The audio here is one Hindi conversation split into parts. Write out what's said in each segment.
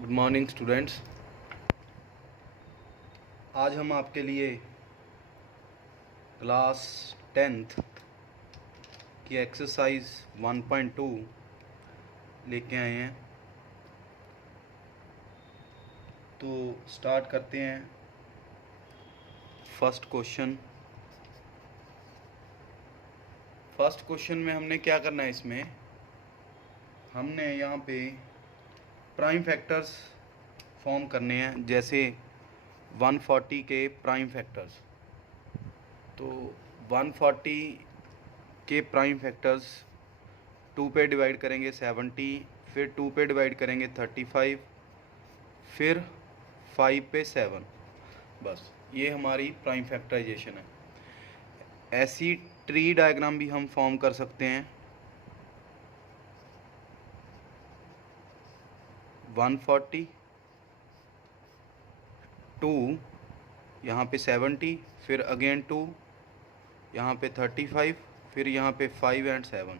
Good morning students. आज हम आपके लिए क्लास 10th की एक्सरसाइज 1.2 लेके आए हैं। तो स्टार्ट करते हैं। फर्स्ट क्वेश्चन में हमने क्या करना है, इसमें हमने यहाँ पे प्राइम फैक्टर्स फॉर्म करने हैं, जैसे 140 के प्राइम फैक्टर्स। तो 140 के प्राइम फैक्टर्स 2 पे डिवाइड करेंगे 70, फिर 2 पे डिवाइड करेंगे 35, फिर 5 पे 7। बस ये हमारी प्राइम फैक्टराइजेशन है। ऐसी ट्री डायग्राम भी हम फॉर्म कर सकते हैं। 140 2 यहाँ पे 70, फिर अगेन 2, यहाँ पे 35, फिर यहाँ पे 5 एंड 7।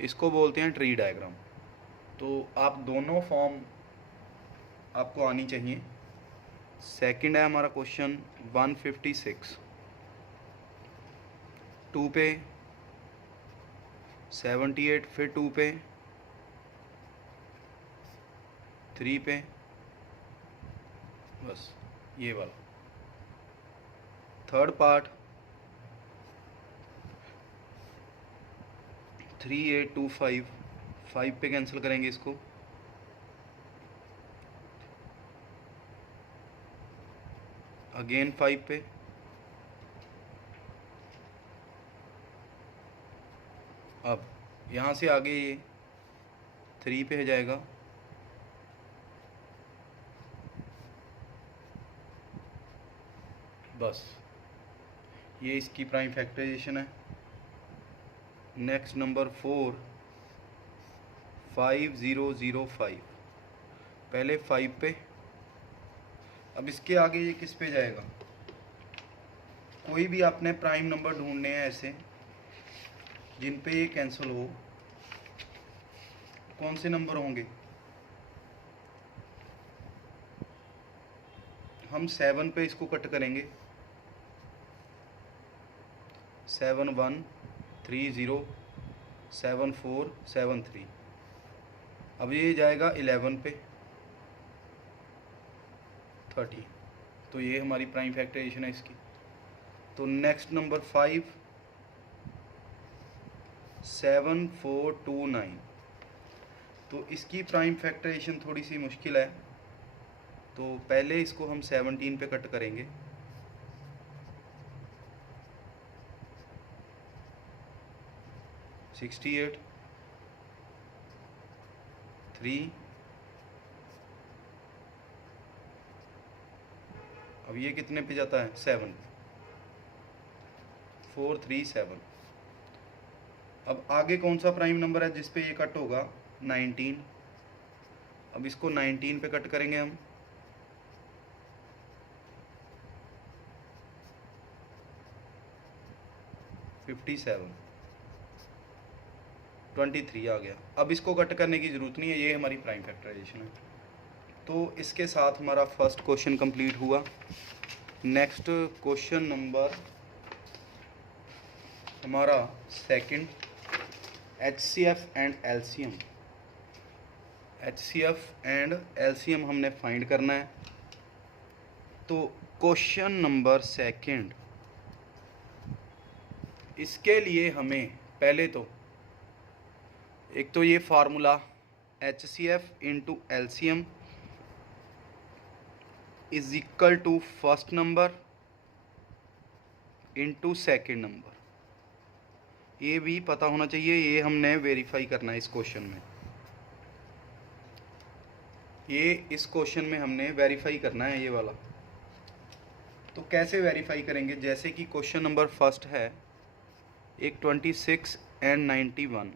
इसको बोलते हैं ट्री डायग्राम। तो आप दोनों फॉर्म आपको आनी चाहिए। सेकंड है हमारा क्वेश्चन 156। 2 पे 78, फिर 2 पे 3 पे, बस ये वाला। थर्ड पार्ट 3825, 5 पे कैंसिल करेंगे इसको, अगेन 5 पे, अब यहाँ से आगे ये 3 पे हो जाएगा, बस ये इसकी प्राइम फैक्टराइजेशन है। नेक्स्ट नंबर 4 5005, पहले 5 पे, अब इसके आगे ये किस पे जाएगा। कोई भी आपने प्राइम नंबर ढूंढने हैं ऐसे जिन पे ये कैंसिल हो। कौन से नंबर होंगे? हम 7 पे इसको कट करेंगे, 7130 7473। अब ये जाएगा 11 पे 30। तो ये हमारी प्राइम फैक्टराइजेशन है इसकी। तो नेक्स्ट नंबर 5 7429। तो इसकी प्राइम फैक्टराइजेशन थोड़ी सी मुश्किल है। तो पहले इसको हम 17 पे कट करेंगे, 68 3। अब ये कितने पे जाता है? 7 437। अब आगे कौन सा प्राइम नंबर है जिस पे ये कट होगा? 19। अब इसको 19 पे कट करेंगे हम, 57 23 आ गया। अब इसको कट करने की ज़रूरत नहीं है, ये हमारी प्राइम फैक्टराइजेशन है। तो इसके साथ हमारा फर्स्ट क्वेश्चन कंप्लीट हुआ। नेक्स्ट क्वेश्चन नंबर हमारा second, HCF and LCM। HCF and LCM हमने फाइंड करना है। तो क्वेश्चन नंबर सेकंड, इसके लिए हमें पहले तो एक तो ये formula HCF into LCM is equal to first number into second number, ये भी पता होना चाहिए। ये हमने वेरीफाई करना है इस क्वेश्चन में। ये इस क्वेश्चन में हमने वेरीफाई करना है ये वाला। तो कैसे वेरीफाई करेंगे? जैसे कि क्वेश्चन नंबर फर्स्ट है एक 26 एंड 91,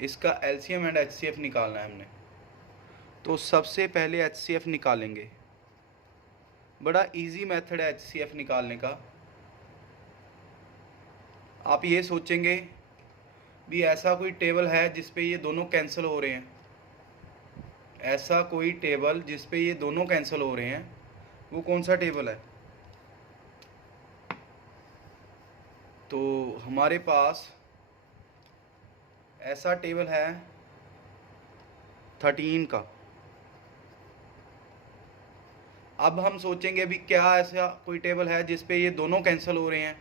इसका LCM एंड HCF निकालना है हमने। तो सबसे पहले HCF निकालेंगे। बड़ा इजी मेथड है HCF निकालने का। आप ये सोचेंगे भी ऐसा कोई टेबल है जिस पे ये दोनों कैंसिल हो रहे हैं, ऐसा कोई टेबल जिस पे ये दोनों कैंसिल हो रहे हैं, वो कौन सा टेबल है? तो हमारे पास ऐसा टेबल है 13 का। अब हम सोचेंगे भी क्या ऐसा कोई टेबल है जिस पे ये दोनों कैंसिल हो रहे हैं,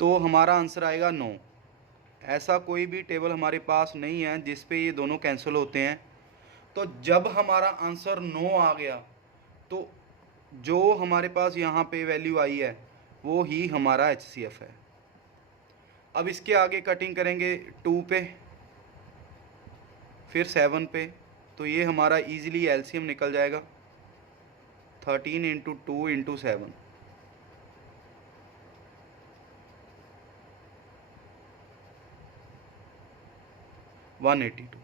तो हमारा आंसर आएगा नो। ऐसा कोई भी टेबल हमारे पास नहीं है जिस पे ये दोनों कैंसिल होते हैं। तो जब हमारा आंसर नो आ गया, तो जो हमारे पास यहाँ पे वैल्यू आई है वो ही हमारा HCF है। अब इसके आगे कटिंग करेंगे 2 पे, फिर 7 पे, तो ये हमारा इजीली LCM निकल जाएगा 13 इंटू 2 इंटू 7, 182।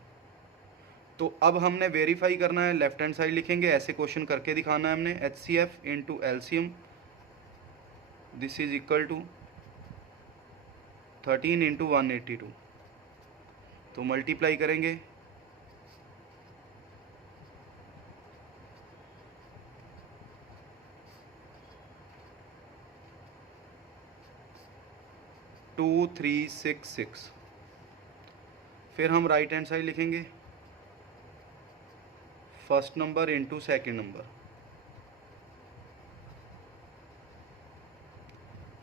तो अब हमने वेरीफाई करना है, लेफ्ट हैंड साइड लिखेंगे, ऐसे क्वेश्चन करके दिखाना है हमने। HCF into LCM, this is equal to 13 into 182। तो मल्टीप्लाई करेंगे, टू 366। फिर हम राइट हैंड साइड लिखेंगे, first number into second number.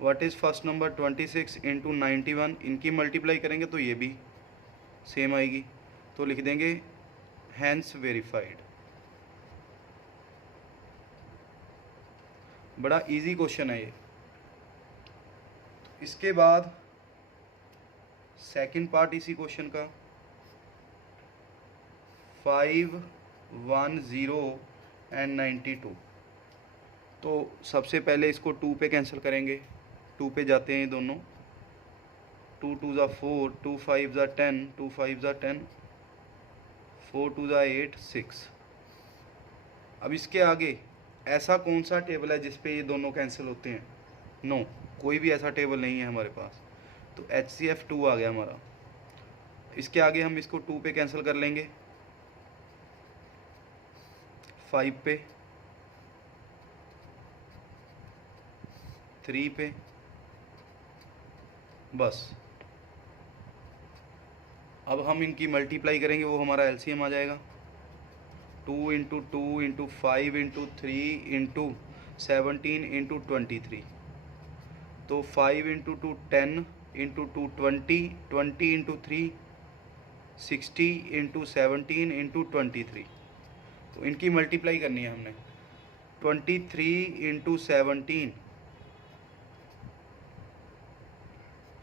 What is first number? 26 into 91। इनकी मल्टीप्लाई करेंगे तो ये भी सेम आएगी, तो लिख देंगे हैंस वेरीफाइड। बड़ा इजी क्वेश्चन है ये। इसके बाद सेकंड पार्ट इसी क्वेश्चन का, 5, 1, 0 एंड 92। तो सबसे पहले इसको 2 पे कैंसिल करेंगे, 2 पे जाते हैं ये दोनों, 2 2 ज़ा 4, 2 5 ज़ा 10, 2 5 ज़ा 10, 4 2 ज़ा 8, 6। अब इसके आगे ऐसा कौन सा टेबल है जिस पे ये दोनों कैंसिल होते हैं? नो, कोई भी ऐसा टेबल नहीं है हमारे पास। तो HCF 2 आ गया हमारा। इसके आगे हम इसको 2 पे कैंसिल कर लेंगे, 5 पे, 3 पे, बस। अब हम इनकी मल्टीप्लाई करेंगे, वो हमारा LCM आ जाएगा 2 into 2 into 5 into 3 into 17 into 23। तो 5 into 2 10 into 2 20, 20 into 3 60 into 17 into 23। तो इनकी मल्टीप्लाई करनी है हमने, 23 इंटू 17,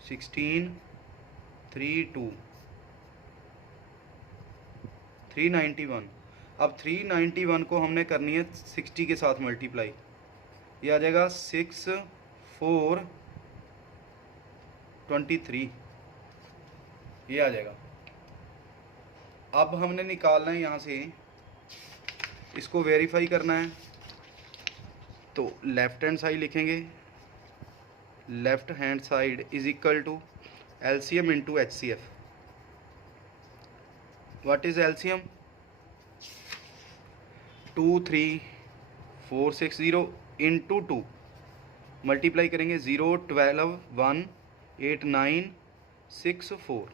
16, 3 2, 391। अब 391 को हमने करनी है 60 के साथ मल्टीप्लाई, ये आ जाएगा 6 4 23, ये आ जाएगा। अब हमने निकालना है यहाँ से, इसको वेरीफाई करना है। तो लेफ्ट हैंड साइड लिखेंगे, left hand side is equal to LCM into HCF। What is LCM? 23460 into 2, multiply करेंगे 0 12 1 8 9 6 4।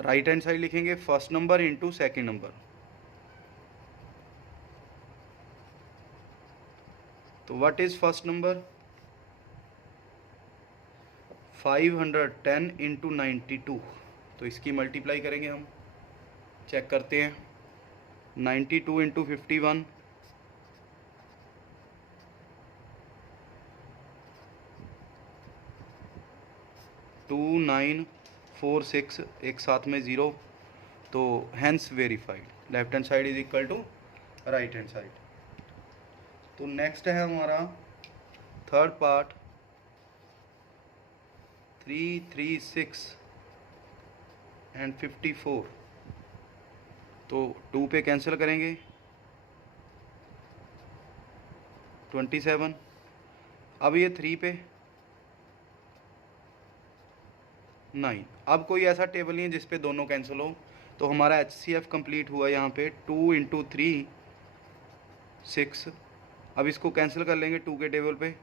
राइट हैंड साइड लिखेंगे first number into second number. तो what is first number? 510 into 92। तो इसकी मल्टीप्लाई करेंगे हम, चेक करते हैं, 92 इंटू 51, 2946, एक साथ में 0। तो hence verified. Left hand side is equal to right hand side. तो नेक्स्ट है हमारा थर्ड पार्ट, 336 एंड 54। तो 2 पे कैंसिल करेंगे, 27। अब ये 3 पे 9। अब कोई ऐसा टेबल नहीं है जिस पे दोनों कैंसिल हो, तो हमारा HCF कंप्लीट हुआ यहाँ पे 2 इंटू 3 6। अब इसको कैंसिल कर लेंगे 2 के टेबल पे,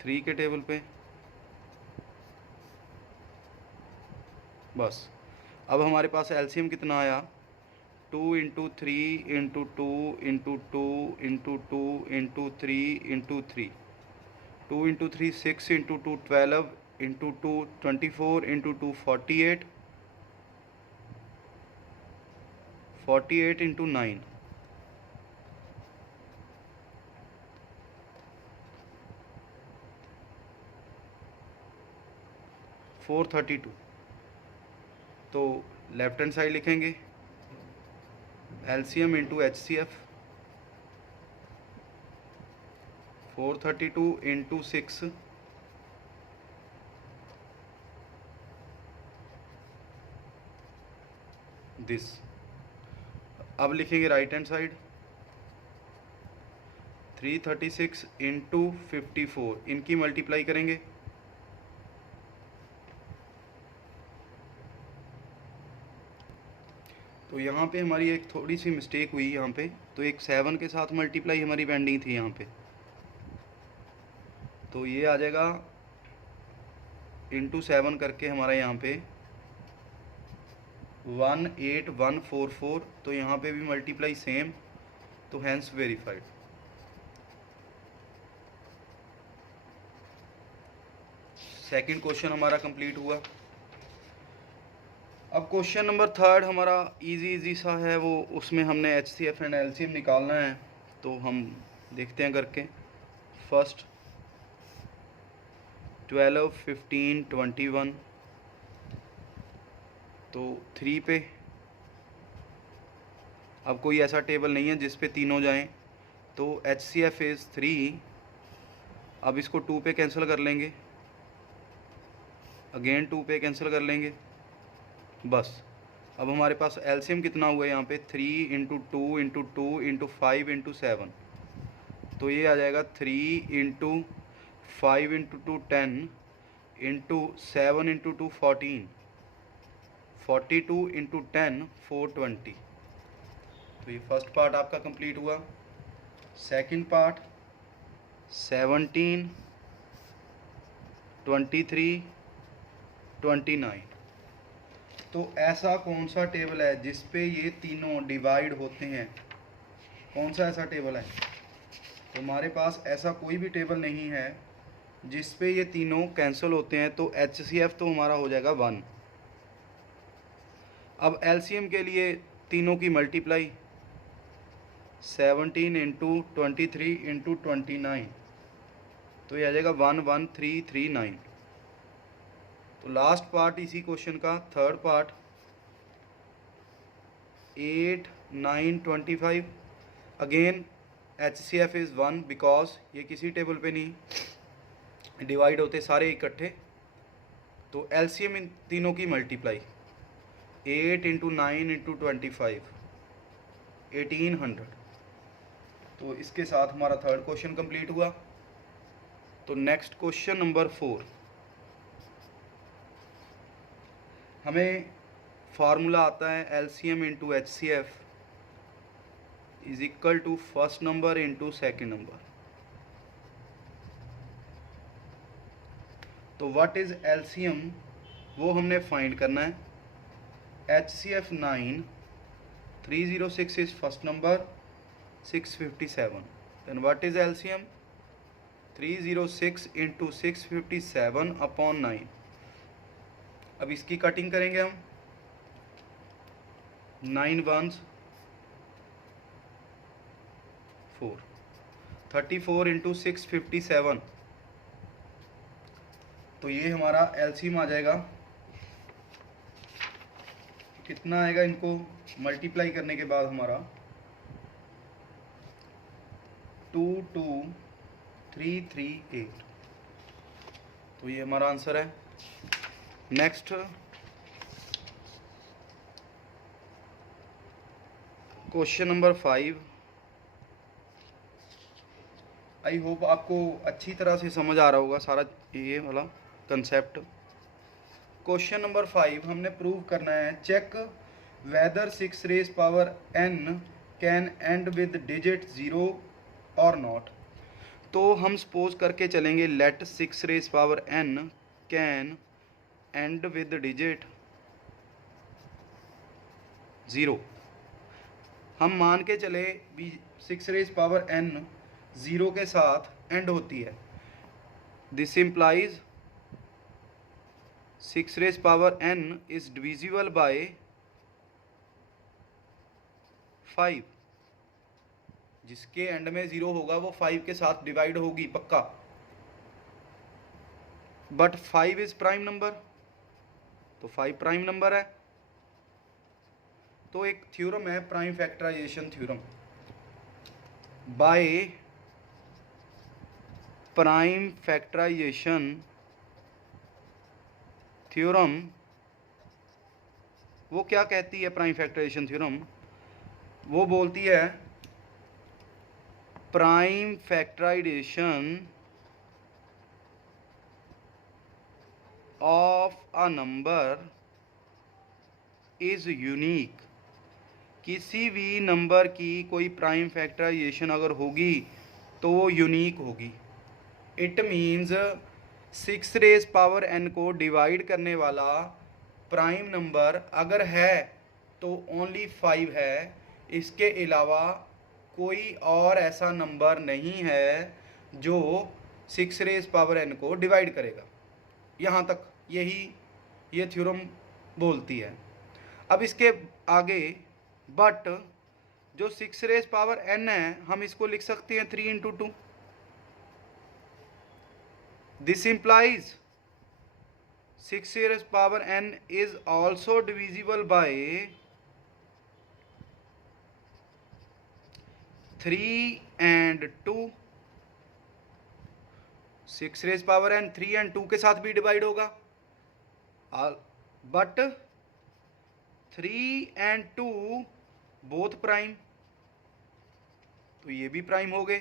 थ्री के टेबल पे, बस। अब हमारे पास एलसीएम कितना आया, 2 into 3 into 2 into 2 into 2 into 3 into 3, 2 into 3 6 into 2 12 into 2 24 into 2 48, 48 into 9 432। तो लेफ्ट हैंड साइड लिखेंगे LCM into HCF, 432 into 6 this. अब लिखेंगे राइट हैंड साइड 336 इंटू 54, इनकी मल्टीप्लाई करेंगे, तो यहाँ पे हमारी एक थोड़ी सी मिस्टेक हुई यहाँ पे, तो एक 7 के साथ मल्टीप्लाई हमारी पेंडिंग थी यहाँ पे, तो ये आ जाएगा इंटू 7 करके हमारा यहाँ पे 18144, तो यहाँ पे भी मल्टीप्लाई सेम, तो हैंस वेरीफाइड। सेकंड क्वेश्चन हमारा कंप्लीट हुआ। अब क्वेश्चन नंबर थर्ड हमारा इजी सा है, वो उसमें हमने HCF एंड LCM निकालना है, तो हम देखते हैं करके। फर्स्ट 12 15 21, तो 3 पे, अब कोई ऐसा टेबल नहीं है जिस पे तीनों जाएं, तो HCF इज़ 3। अब इसको 2 पे कैंसिल कर लेंगे, अगेन 2 पे कैंसिल कर लेंगे, बस। अब हमारे पास LCM कितना हुआ यहाँ पे 3 इंटू 2 इंटू 2 इंटू 5 इंटू 7, तो ये आ जाएगा 3 into 5 into 2 10 into 7 into 2 14, 42 into 10 420। तो ये फर्स्ट पार्ट आपका कंप्लीट हुआ। सेकंड पार्ट 17 23 29, तो ऐसा कौन सा टेबल है जिस पे ये तीनों डिवाइड होते हैं, कौन सा ऐसा टेबल है? तो हमारे पास ऐसा कोई भी टेबल नहीं है जिस पे ये तीनों कैंसिल होते हैं, तो HCF तो हमारा हो जाएगा 1। अब LCM के लिए तीनों की मल्टीप्लाई 17 इंटू 23 इंटू 29, तो ये आ जाएगा 11339। तो लास्ट पार्ट इसी क्वेश्चन का third part 8 9 25, again HCF is 1 because ये किसी टेबल पे नहीं डिवाइड होते सारे इकट्ठे, तो LCM इन तीनों की मल्टीप्लाई 8 इंटू 9 इंटू 25 1800। तो इसके साथ हमारा थर्ड क्वेश्चन कंप्लीट हुआ। तो नेक्स्ट क्वेश्चन नंबर 4, हमें फार्मूला आता है LCM into HCF is equal to first number into second number. तो व्हाट इज LCM वो हमने फाइंड करना है। HCF 9 306 is first number 657, then what is LCM 306 into 657 upon 9। अब इसकी कटिंग करेंगे हम, 9 1s 4, 34 इंटू 657, तो ये हमारा LCM आ जाएगा, कितना आएगा इनको मल्टीप्लाई करने के बाद हमारा 22338, तो ये हमारा आंसर है। Next question number 5, I hope आपको अच्छी तरह से समझ आ रहा होगा सारा ये वाला कंसेप्ट। क्वेश्चन नंबर 5 हमने प्रूव करना है, check whether 6 raise power n can end with digit 0 और नॉट। तो हम सपोज करके चलेंगे, let 6 raise power n can end with digit 0। हम मान के चले भी 6 रेज पावर n 0 के साथ एंड होती है। This implies 6 raise power n is divisible by 5। जिसके एंड में 0 होगा वो 5 के साथ डिवाइड होगी पक्का। बट 5 इज प्राइम नंबर, तो 5 प्राइम नंबर है। तो एक थ्योरम है prime factorization theorem. By prime factorization theorem, वो क्या कहती है प्राइम फैक्टराइजेशन थ्योरम? वो बोलती है prime factorization of a number is unique. किसी भी नंबर की कोई प्राइम फैक्टराइजेशन अगर होगी तो वो यूनिक होगी। It means 6 raise power n को डिवाइड करने वाला प्राइम नंबर अगर है तो ओनली 5 है। इसके अलावा कोई और ऐसा नंबर नहीं है जो 6 रेज पावर n को डिवाइड करेगा। यहाँ तक यही ये थ्योरम बोलती है। अब इसके आगे बट जो 6 रेज पावर n है हम इसको लिख सकते हैं 3 into 2। This implies 6 raised power n is also divisible by 3 and 2। 6 raised power n 3 and 2 के साथ भी डिवाइड होगा, बट 3 and 2 बोथ प्राइम, तो ये भी प्राइम हो गए।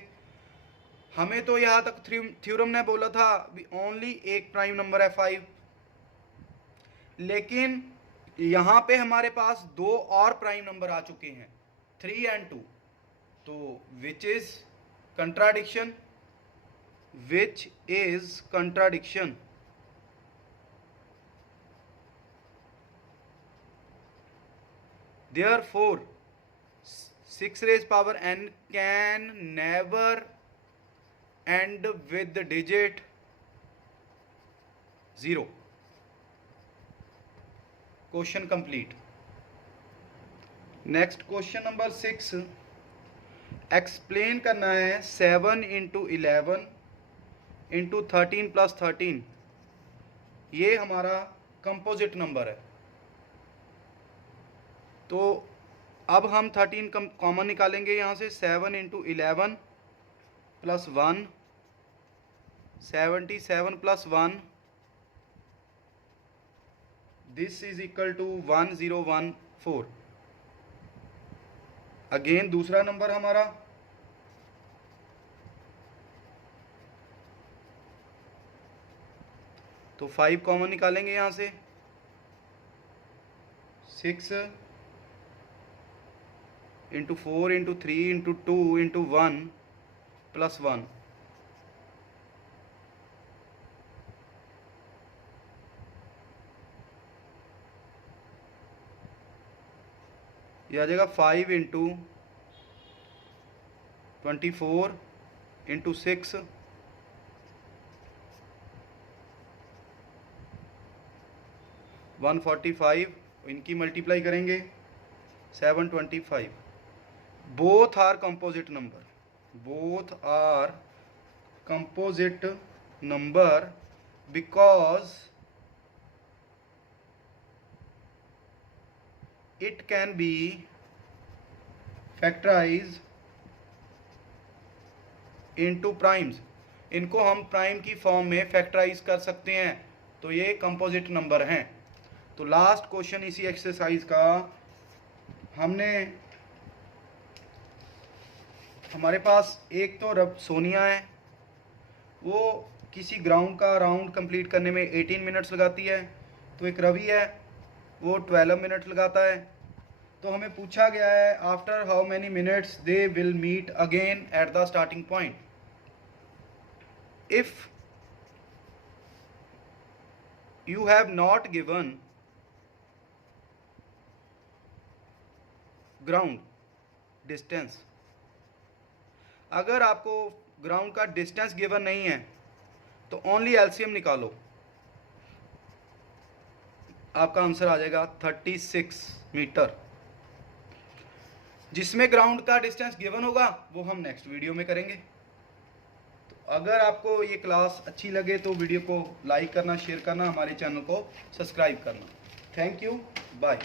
हमें तो यहाँ तक थ्योरम ने बोला था ओनली एक प्राइम नंबर है 5, लेकिन यहाँ पे हमारे पास 2 और प्राइम नंबर आ चुके हैं 3 and 2। तो which is contradiction, which is contradiction. Therefore 6 raised power n can never end with the digit 0। Question complete. Next question number 6 explain करना है 7 इंटू 11 इंटू 13 प्लस 13। ये हमारा कंपोजिट नंबर है। तो अब हम 13 कॉमन निकालेंगे यहाँ से। 7 into 11 plus 1 77 plus 1, this is equal to 1014। Again दूसरा नंबर हमारा तो 5 कॉमन निकालेंगे यहाँ से। 6 into 4 into 3 into 2 into 1 plus 1, ये आ जाएगा 5 इंटू 24 इंटू 6 145। इनकी मल्टीप्लाई करेंगे 725। Both are composite number, both are composite number because it can be factorized into primes। इनको हम प्राइम की फॉर्म में फैक्टराइज कर सकते हैं, तो ये कंपोजिट नंबर हैं। तो लास्ट क्वेश्चन इसी एक्सरसाइज का हमने हमारे पास एक तो सोनिया है, वो किसी ग्राउंड का राउंड कंप्लीट करने में 18 मिनट्स लगाती है। तो एक रवि है, वो 12 मिनट लगाता है। तो हमें पूछा गया है after how many minutes they will meet again at the starting point. If you have not given ground distance, अगर आपको ग्राउंड का डिस्टेंस गिवन नहीं है तो ओनली एलसीएम निकालो, आपका आंसर आ जाएगा 36 मीटर। जिसमें ग्राउंड का डिस्टेंस गिवन होगा वो हम नेक्स्ट वीडियो में करेंगे। तो अगर आपको ये क्लास अच्छी लगे तो वीडियो को लाइक करना, शेयर करना, हमारे चैनल को सब्सक्राइब करना। Thank you, bye.